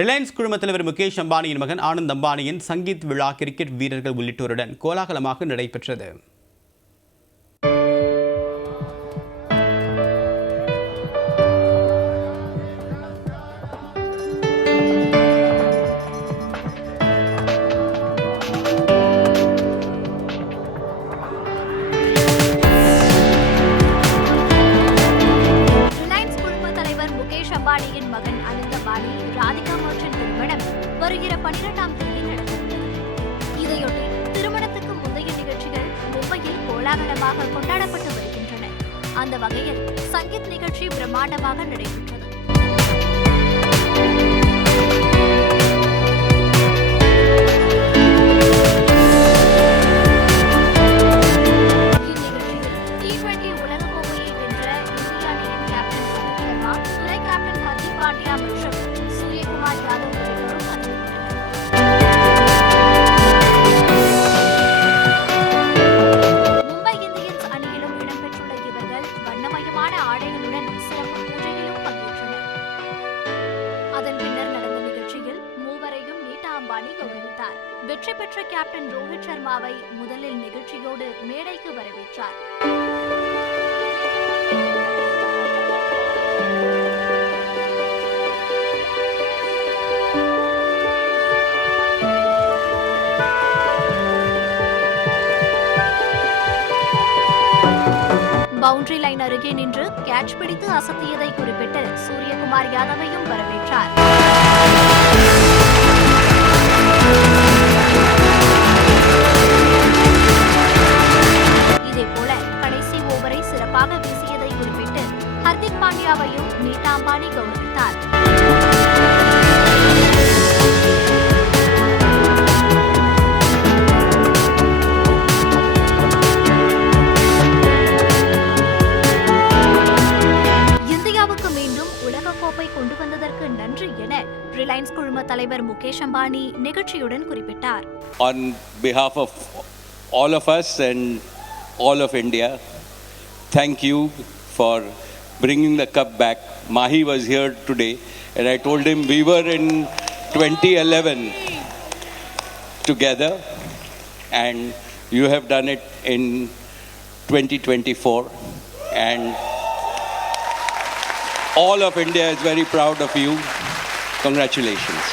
Reliance குழும தலைவர் முகேஷ் அம்பானியின் மகன் ஆனந்த் அம்பானியின் சங்கீத் விழா கிரிக்கெட் வீரர்கள் உள்ளிட்டோருடன் கோலாகலமாக நடைபெற்றது. அம்பானியின் மகன் ஆனந்த் அம்பானி ராதிகா மர்ச்சன்ட் திருமணம் வருகிற 12ஆம் தேதி நடக்கிறது. இதையொட்டி திருமணத்துக்கு முந்தைய நிகழ்ச்சிகள் மும்பையில் கோலாகலமாக கொண்டாடப்பட்டு வருகின்றன. அந்த வகையில் சங்கீத் நிகழ்ச்சி பிரம்மாண்டமாக நடைபெற்றது. மும்பை இந்தியன்ஸ் அணியிலும் இடம்பெற்றுள்ள இவர்கள் வண்ணமயமான ஆடைகளுடன் சிறப்பு பூஜையிலும் பங்கேற்றனர். அதன் பின்னர் நடந்த நிகழ்ச்சியில் மூவரையும் நீதா அம்பானி கௌரவித்தார். வெற்றி பெற்ற கேப்டன் ரோஹித் சர்மாவை முதலில் நிகழ்ச்சியோடு மேடைக்கு வரவேற்றார். பவுண்டரி லைன் அருகே நின்று கேட்ச் பிடித்து அசத்தியதை குறிப்பிட்டு சூரியகுமார் யாதவையும் வரவேற்றார். இதேபோல கடைசி ஓவரை சிறப்பாக வீசியதை குறிப்பிட்டு ஹர்திக் பாண்டியாவையும் நீதா அம்பானி கௌரவித்தார். கோப்பை கொண்டு வந்ததற்கு நன்றி என ரிலையன்ஸ் குழும தலைவர் முகேஷ் அம்பானி நிகழ்ச்சியுடன் குறிப்பிட்டார். On behalf of all of us and all of India, thank you for bringing the cup back. Mahi was here today and I told him we were in 2011 together and you have done it in 2024 and all of India is very proud of you. Congratulations.